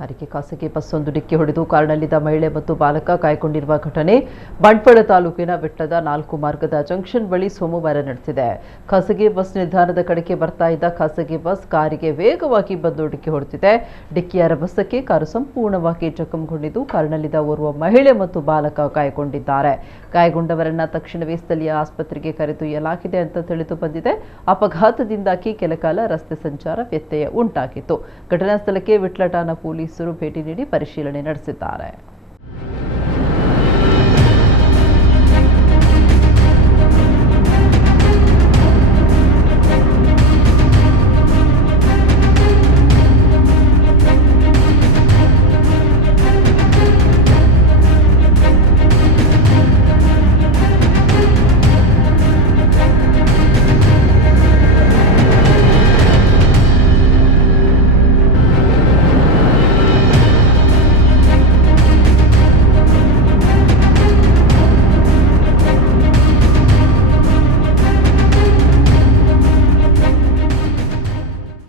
ಕಾರಿಗೆ ಖಾಸಗಿ ಬಸ್ಸೊಂದು ಡಿಕ್ಕಿ ಹೊಡೆದು ಕಾರಿನಲ್ಲಿದ್ದ ಮಹಿಳೆ ಮತ್ತು ಬಾಲಕ ಗಾಯಗೊಂಡಿರುವ ಘಟನೆ ಬಂಟ್ವಾಳ ತಾಲೂಕಿನ ಬೆಟ್ಟದ 4 ಮಾರ್ಗದ ಜಂಕ್ಷನ್ ಬಳಿ ಸೋಮವಾರ ನಡೆದಿದೆ. ಖಾಸಗಿ ಬಸ್ ನಿಲ್ದಾಣದ ಕಡೆಗೆ ಬರ್ತಾ ಇದ್ದ ಖಾಸಗಿ ಬಸ್ ಕಾರಿಗೆ ವೇಗವಾಗಿ ಬಂದು ಡಿಕ್ಕಿ ಹೊಡೆದಿದೆ. ಡಿಕ್ಕಿಯ ರಭಸಕ್ಕೆ ಕಾರು ಸಂಪೂರ್ಣವಾಗಿ ಜಖಂಗೊಂಡಿದ್ದು ಕಾರಿನಲ್ಲಿದ್ದ ಓರ್ವ ಮಹಿಳೆ ಮತ್ತು ಬಾಲಕ ಗಾಯಗೊಂಡಿದ್ದಾರೆ. ಗಾಯಗೊಂಡವರನ್ನ ತಕ್ಷಣವೇ ಸ್ಥಳೀಯ ಆಸ್ಪತ್ರೆಗೆ ಕರೆದೊಯ್ಯಲಾಗಿದೆ ಅಂತ ತಿಳಿದು ಬಂದಿದೆ. ಅಪಘಾತದಿಂದಾಗಿ ಕೆಲಕಾಲ ರಸ್ತೆ ಸಂಚಾರ ವ್ಯತ್ಯಯ ಉಂಟಾಗಿತ್ತು. ಘಟನಾ ಸ್ಥಳಕ್ಕೆ ವಿಟ್ಲ ಠಾಣಾ ಪೊಲೀಸರು ಭೇಟಿ ನೀಡಿ ಪರಿಶೀಲನೆ ನಡೆಸಿದ್ದಾರೆ.